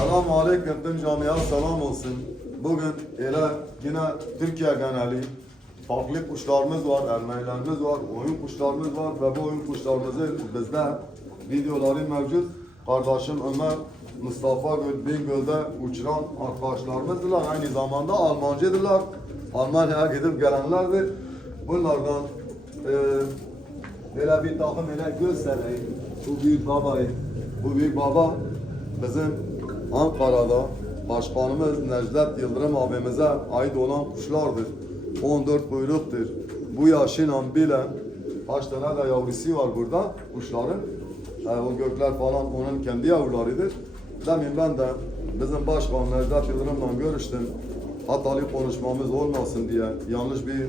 Selamun Aleyküm tüm camiye selam olsun. Bugün ele yine Türkiye geneli farklı kuşlarımız var, ermeylerimiz var, oyun kuşlarımız var ve bu oyun kuşlarımızı bizde videoları mevcut. Kardeşim Ömer, Mustafa Gül, Bingöl'de uçuran arkadaşlarımızdırlar. Aynı zamanda Almancıdırlar. Almanya'ya gidip gelenlerdir. Bunlardan eee Böyle bir takım hele göstereyim. Bu büyük babayı. Bu büyük baba bizim Ankara'da başkanımız Necdet Yıldırım abimize ait olan kuşlardır. 14 kuyruktur. Bu yaşıyla bile kaç tane de yavrusu var burada kuşların. E, o gökler falan onun kendi yavrularıdır. Demin ben de bizim başkan Necdet Yıldırım'la görüştüm. Hatalı konuşmamız olmasın diye yanlış bir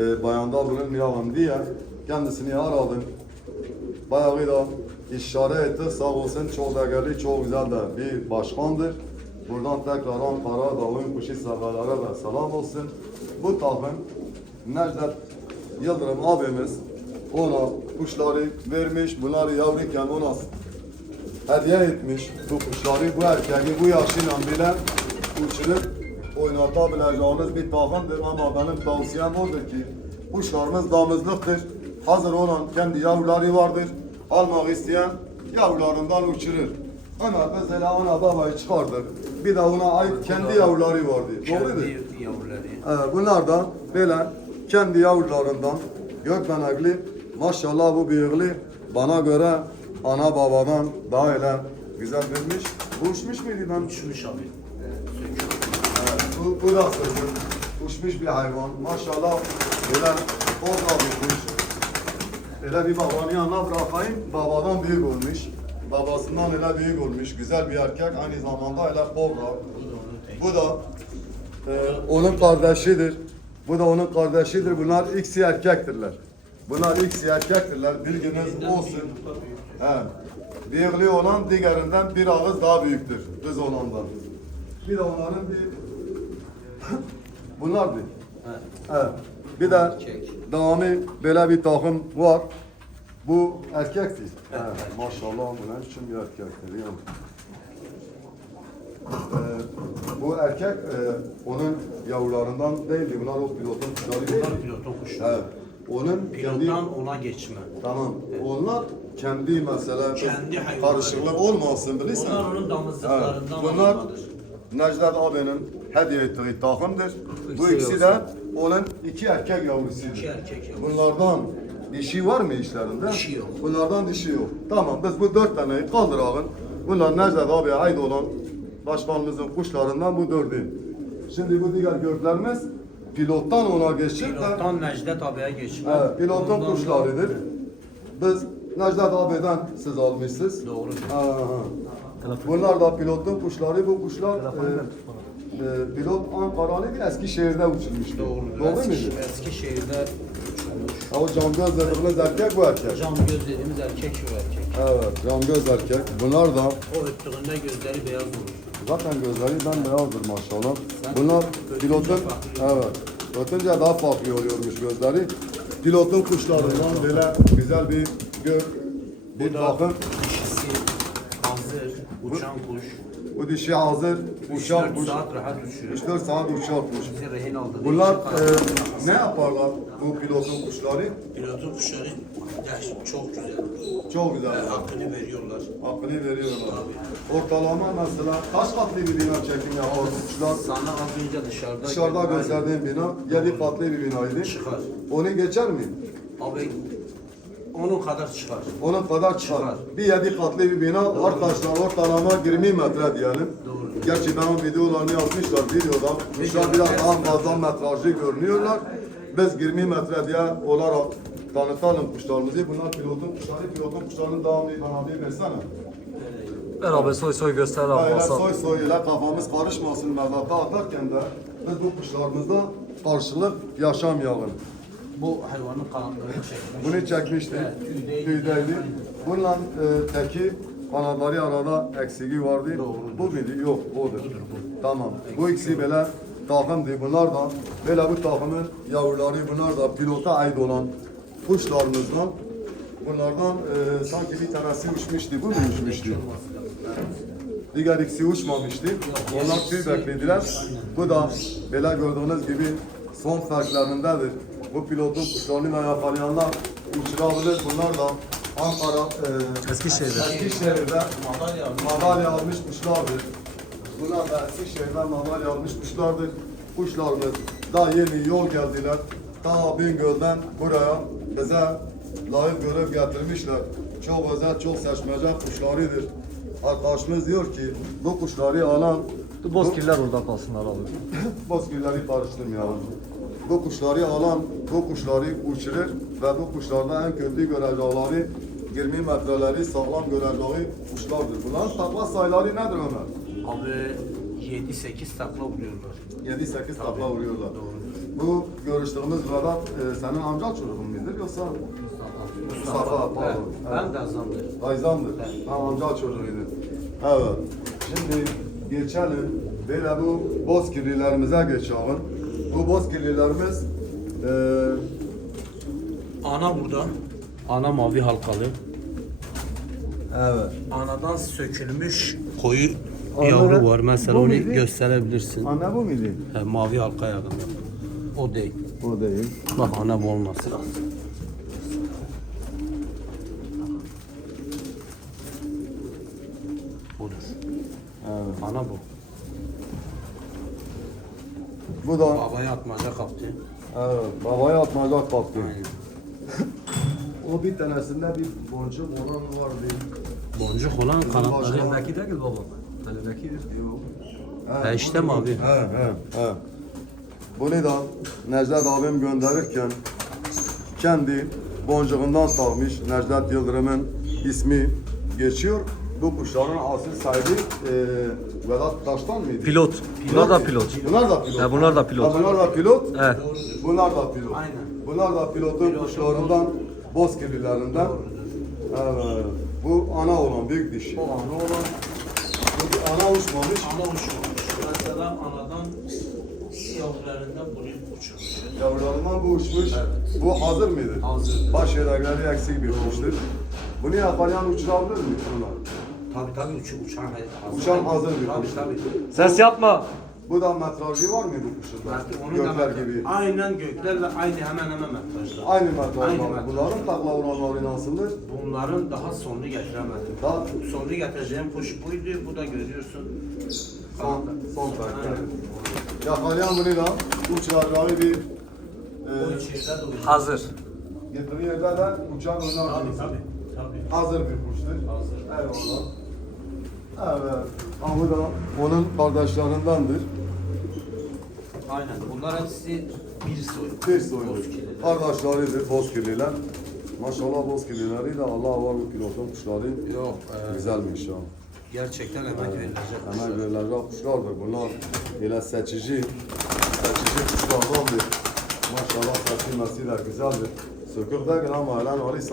e, bayanda bulunmayalım diye kendisini aradım. Bayağı da işaret etti. Sağ olsun çok değerli, çok güzel de bir başkandır. Buradan tekrar Ankara da oyun kuşu severlere de selam olsun. Bu takım Necdet Yıldırım abimiz ona kuşları vermiş. Bunları yavruyken ona hediye etmiş. Bu kuşları bu erkeği bu yaşıyla bile uçurup oynatabileceğiniz bir takımdır ama benim tavsiyem odur ki kuşlarımız damızlıktır. Hazır olan kendi yavruları vardır. Almak isteyen yavrularından uçurur. Ama mesela ona babayı çıkardır. Bir de ona ait kendi yavruları vardır. Doğru mu? Kendi yavruları. Evet, bunlardan böyle kendi yavrularından gökbenekli maşallah bu büyüklü bana göre ana babadan daha öyle güzel vermiş. Bu uçmuş muydu ben? Uçmuş abi. Evet, bu, bu da sözüm. Uçmuş bir hayvan. Maşallah böyle o da kuş. Öyle bir babanın yanına bırakayım. Babadan büyük olmuş. Babasından öyle büyük olmuş. Güzel bir erkek. Aynı zamanda öyle kobra. Bu da e, onun kardeşidir. Bu da onun kardeşidir. Bunlar ikisi erkektirler. Bunlar ikisi erkektirler. Bilginiz olsun. He. Büyüklüğü olan diğerinden bir ağız daha büyüktür. Kız olandan. Bir de onların bir bunlar bir. Evet. Evet. Bir de devamı böyle bir takım var. Bu erkektir. Evet. Maşallah bu ne biçim bir erkektir yani. Ee, bu erkek e, onun yavrularından değildi. Bunlar o pilotun kuşları değil. Bunlar pilotun kuşları. Evet. Onun kendi Pilottan ona geçme. tamam. Onlar kendi mesela Kendi karışıklık olmasın bilirsen. Onlar onun damızlıklarından Evet, Bunlar. Necdet abinin hediye ettiği takımdır. Bu ikisi de onun iki erkek yavrusudur. İki erkek yavrusu. Bunlardan dişi var mı işlerinde? Dişi yok. Bunlardan dişi yok. Tamam biz bu dört taneyi kaldıralım. Bunlar Necdet abiye ait olan başkanımızın kuşlarından bu dördü. Şimdi bu diğer göklerimiz pilottan ona geçip Pilottan Necdet abiye geçme. Evet, pilotun Ondan kuşlarıdır. Biz Necdet abiden siz almışsınız. Doğru. Ha, ha. Bunlar da pilotun kuşları. Bu kuşlar e, e, pilot Ankara'lıydı. Eskişehir'de uçurmuştu. Doğru. Doğru Eski, muydu? Eskişehir'de uçurmuş. Ha, o can göz dediğimiz erkek bu erkek. Cam göz dediğimiz erkek şu erkek. Evet, can göz erkek. Bunlar da O öttüğünde gözleri beyaz olur. zaten gözleri bembeyazdır maşallah. Sen Bunlar pilotun, evet, ötünce daha farklı oluyormuş gözleri. Pilotun kuşlarından böyle güzel bir gök, bir Bu da takım. dişisi hazır, uçan kuş. Bu dişi hazır, uçak 3-4 kuş. saat rahat uçuyor. 3-4 saat uçak kuş. Bizi rehin Bunlar e, ne yaparlar bu pilotun kuşları? Pilotun kuşları ya çok güzel. Çok güzel. E, hakkını veriyorlar. Hakkını veriyorlar. Ortalama mesela kaç katlı bir bina çekim yapar kuşlar? Sana az önce dışarıda Dışarıda gösterdiğim bina 7 katlı bir binaydı. Çıkar. Onu geçer mi? Abi onun kadar çıkar. Onun kadar çıkar. Çıkar. Bir 7 katlı bir bina arkadaşlar ortalama 20 metre diyelim. Doğru. Gerçi ben o videolarını yazmışlar videoda. Kuşlar biraz daha fazla metrajlı görünüyorlar. Biz 20 metre diye olarak tanıtalım kuşlarımızı. Bunlar pilotun kuşları. Pilotun kuşlarının devamlı bana bir versene. Beraber soy soy göster abi Öyle masa. soy soy ile kafamız karışmasın mezata atarken de biz bu kuşlarımızda karşılık yaşamayalım. Bu hayvanın kanatlarını çekmiş. Bunu çekmiştik. Evet, tüydeydi. Bununla e, teki kanatları arada eksiği vardı. Doğrudur. Bu muydu? Yok, odur. Tamam. Bu ikisi böyle takımdı. Bunlar da böyle bu takımın yavruları bunlar da pilota ait olan kuşlarımızdan. Bunlardan e, sanki bir tanesi uçmuştu. Bu mu uçmuştu? Diğer ikisi uçmamıştı. Onlar tüy beklediler. Bu da böyle gördüğünüz gibi son farklarındadır. Bu pilotun kuşlarını yakalayanlar uçurabilir. Bunlar da Ankara, e, Eskişehir'de. Eskişehir'de Madalya almış. madalya almış kuşlardır. Bunlar da Eskişehir'den madalya almış kuşlardır. Kuşlarımız daha yeni yol geldiler. Ta Bingöl'den buraya bize layık görev getirmişler. Çok özel, çok seçmece kuşlarıdır. Arkadaşımız diyor ki bu kuşları alan bozkirler orada kalsınlar abi. Bozkirleri karıştırmayalım. Bu kuşları alan bu kuşları uçurur ve bu kuşlarda en kötü görecekleri 20 metreleri sağlam göreceği kuşlardır. Bunların takla sayıları nedir Ömer? Abi 7-8 takla vuruyorlar. 7-8 takla vuruyorlar. Doğru. Bu görüştüğümüz Vedat e, senin amca çocuğun mudur yoksa Mustafa pardon. Evet. Ben de azamdır. Ha, amca çocuğuydu. Evet. Şimdi geçelim. Böyle bu bozkirlilerimize geçelim. Bu bozkirlilerimiz e, Ana burada. Ana mavi halkalı. evet. Anadan sökülmüş koyu Ana yavru var. Mesela Bu onu muydu? gösterebilirsin. Anne bu muydu? He, mavi halka yakında. O değil. O değil. Bak ana bu olması lazım. Budur. Evet. Ana bu. Bu da Babaya atmaca kaptı. evet, babaya atmaca kaptı. Aynen. O bir tanesinde bir boncuk olan vardı. Boncuk olan kanatları. Telebeki değil baba. Telebekidir. He işte mi abi? He he he. Bunu da Necdet abim gönderirken kendi boncuğundan takmış Necdet Yıldırım'ın ismi geçiyor. Bu kuşların asıl sahibi e, Vedat Taştan mıydı? Pilot. Bunlar da pilot. Bunlar da pilot. He, bunlar da pilot. Ha, bunlar da pilot. He. Bunlar da pilot. Aynen. Bunlar da pilotun kuşlarından, bozkirlilerinden. Evet. Bu ana olan büyük dişi. O ana olan Bu ana uçmamış. ana uçmamış. Mesela anadan yavrularından buraya uçurmuş. Yavrularından bu uçmuş. Evet. Bu hazır mıydı? Hazır. Baş yedekleri eksik bir kuştur. Bunu yakalayan uçurabilir mi bunlar? Tabii tabii uçu, uçan hazır. Uçan hazır bir Tabii kuş. tabii. Ses yapma. Bu da metrajı var mı bu kuşun? Belki onun da Gökler gibi. Aynen göklerle aynı hemen hemen metrajlar. Aynı metraj Aynı var. metraj. Bunların takla oranları nasıldır? Bunların daha sonunu getiremedim. Daha Sonunu getireceğim kuş buydu. Bu da görüyorsun. son, son farklar. Aynen. Yakalayan bunu da uçuracağı bir O e, içeride de uçuyor. Hazır. getirdiği yerde de uçan oynar. Tabii tabii. Tabii. Hazır bir kuştur. Hazır. Eyvallah. Evet. Ama bu da onun kardeşlerindendir. Aynen. Bunlar hepsi bir soy. Bir soylu. Bozkirliler. Kardeşleridir bozkirliler. Maşallah bozkirlileri de Allah var bu pilotun kuşları. Yok. e, Güzelmiş ya. gerçekten emek verilecek. Hemen verilecek kuşlardır bunlar. Böyle seçici, seçici kuşlardandır. Maşallah seçilmesi de güzeldir. Sökük değil ama sök-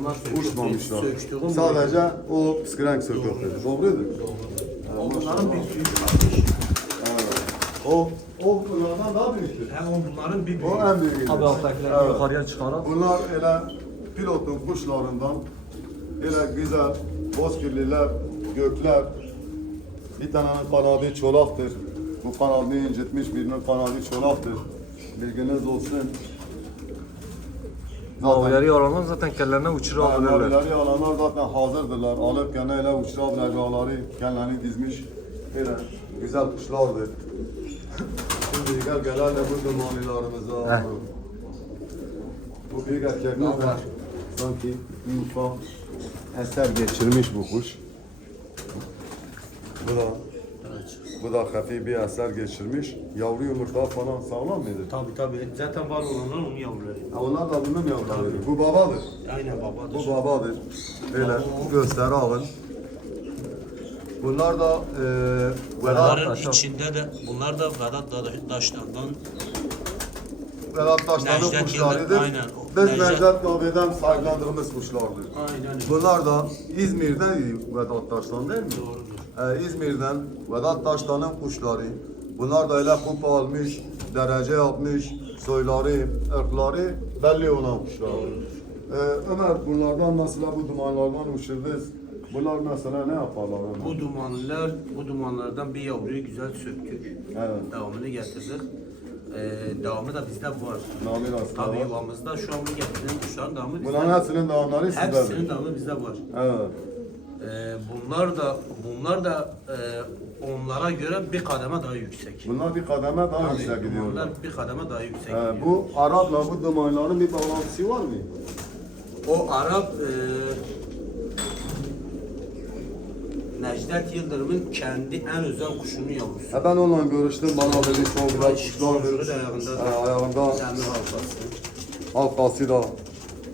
onlar sökük uçmamışlar. Sadece o skrenk söküktür. Doğrudur. O bunların bir büyük. O, o bunlardan daha büyüktür. Hem o bunların bir O büyük. en büyüğüdür. Abi alttakileri Evet. yukarıya çıkaran. Bunlar öyle pilotun kuşlarından öyle güzel bozkirliler, gökler. Bir tanenin kanadı çolaktır. Bu kanadını incitmiş birinin kanadı çolaktır. Bilginiz olsun. Mavileri oranlar zaten kellerine uçurabilirler. Mavileri alanlar zaten hazırdırlar. Alıp gene öyle uçurabilecekleri kendilerini dizmiş. Öyle güzel kuşlardır. Şimdi gel gelelim bu dumanilarımıza. Bu büyük erkekler de sanki bir ufak eser geçirmiş bu kuş. Bu da bu da hafif bir eser geçirmiş. Yavru yumurta falan sağlam mıdır? Tabii tabii. Zaten var olanlar onun yavruları. Ha, Onlar da bunun yavruları. Bu babadır. Aynen babadır. Bu babadır. Böyle göster alın. Bunlar da e, Vedat, Bunların içinde de bunlar da Vedat Daşlar'dan Vedat Taşlan'ın Necdet kuşlarıdır. Yıldırım, aynen. Biz Necdet- Necdet abiden sahiplendiğimiz kuşlardır. aynen Bunlar da İzmir'den Vedat Taşlan değil mi? doğrudur. Ee, İzmir'den Vedat Taşlan'ın kuşları. Bunlar da öyle kupa almış, derece yapmış, soyları, ırkları belli olan kuşlar. Ee, Ömer bunlardan mesela bu dumanlardan uçurdunuz. Bunlar mesela ne yaparlar? Ömer? Bu dumanlar, bu dumanlardan bir yavruyu güzel söktük. Evet. Devamını getirdik. Ee, devamı da bizde var. Namir aslında Tabii var. yuvamızda şu an bu getirdiğim kuşların devamı bizde Bunların hepsinin devamları Hepsinin sizdedir. devamı bizde var. Evet. Ee, bunlar da bunlar da e, onlara göre bir kademe daha yüksek. Bunlar bir kademe daha Tabii, yüksek gidiyorlar. Bunlar bir kademe daha yüksek. Ee, gidiyor. bu Arap'la bu dumanların bir bağlantısı var mı? O Arap e, Necdet Yıldırım'ın kendi en özel kuşunun yavrusu. E ben onunla görüştüm. Bana dedi çok güzel kuşlardır. da ayağında Ee, ayağında Demir halkası. halkası da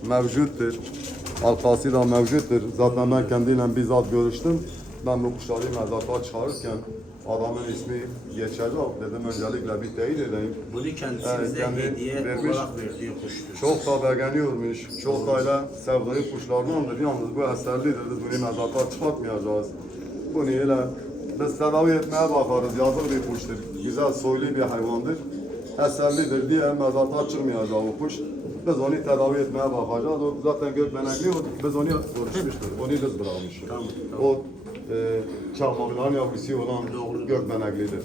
mevcuttur. Halkası da mevcuttur. Zaten ben kendiyle bizzat görüştüm. Ben bu kuşları mezata çıkarırken adamın ismi geçecek dedim öncelikle bir teyit edeyim. Bunu kendisi Evet, bize kendi hediye vermiş. olarak verdiği kuştur. Çok da beğeniyormuş. Çok da öyle sevdiği kuşlardandır. Yalnız bu eserlidir. Biz bunu mezata çıkartmayacağız. Bunu öyle biz tedavi etmeye bakarız. Yazık bir kuştur. Güzel soylu bir hayvandır. Eserlidir diye mezata çıkmayacak o kuş. Biz onu tedavi etmeye bakacağız. O zaten gökbenekli. o- Biz onu görüşmüştür. Onu biz bırakmışız. O e, çakmakların yavrusu olan Doğrudur. gökbeneklidir.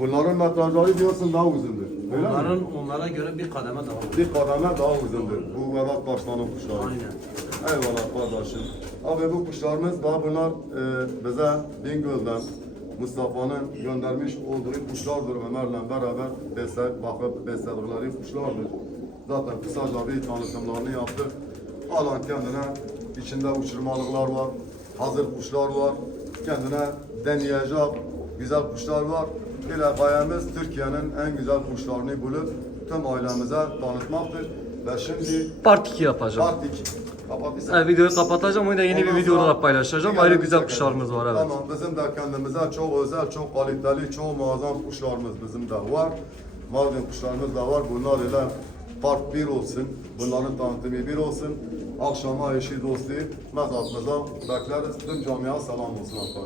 Bunların metrajları diyorsun daha uzundur. Öyle mi? Onların onlara göre bir kademe daha. Bir kademe daha uzundur. Bu Vedat Başkan'ın kuşları. Aynen. Eyvallah kardeşim. Abi bu kuşlarımız daha bunlar e, bize Bingöl'den Mustafa'nın göndermiş olduğu kuşlardır Ömer'le beraber besle, bakıp besledikleri kuşlardır. Zaten kısaca bir tanıtımlarını yaptık. Alan kendine içinde uçurmalıklar var, hazır kuşlar var. Kendine deneyecek güzel kuşlar var. Bir gayemiz Türkiye'nin en güzel kuşlarını bulup tüm ailemize tanıtmaktır. Ve şimdi Part 2 yapacağım. Artık kapat Evet, videoyu kapatacağım. Onu da yeni bir video olarak paylaşacağım. Ayrı güzel kuşlarımız var evet. Tamam bizim de kendimize çok özel, çok kaliteli, çok muazzam kuşlarımız bizim de var. Mardin kuşlarımız da var. Bunlar ile part 1 olsun. Bunların tanıtımı 1 olsun. Akşama eşi dostu mezatımıza bekleriz. Tüm camiye selam olsun.